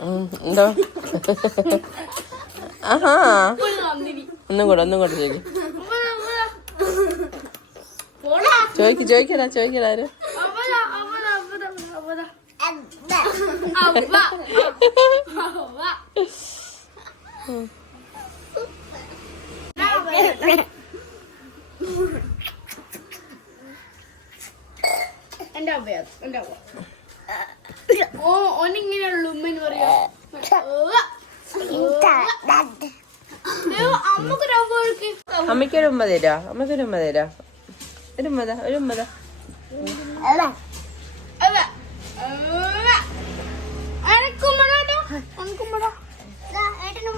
ഉണ്ടോ ആഹാ ഒന്നും കൂടെ ഒന്നും കൂടെ ചോദിക്കും ചോദിക്ക് ചോദിക്കടാ ചോദിക്കടാ ആര്? എന്റെ അമ്മയാ എന്റെ അമ്മ. ഓ ഓനിങ്ങനെയുള്ള ഉമ്മന്ന് പറയാ. അമ്മക്കൊരു അമ്മയ്ക്കൊരു ഉമ്മ തരാ. അമ്മയ്ക്കൊരു ഉമ്മ തരാ. ഒരു ഉമ്മതാ ഒരു ഉമ്മതാ ഏട്ടനും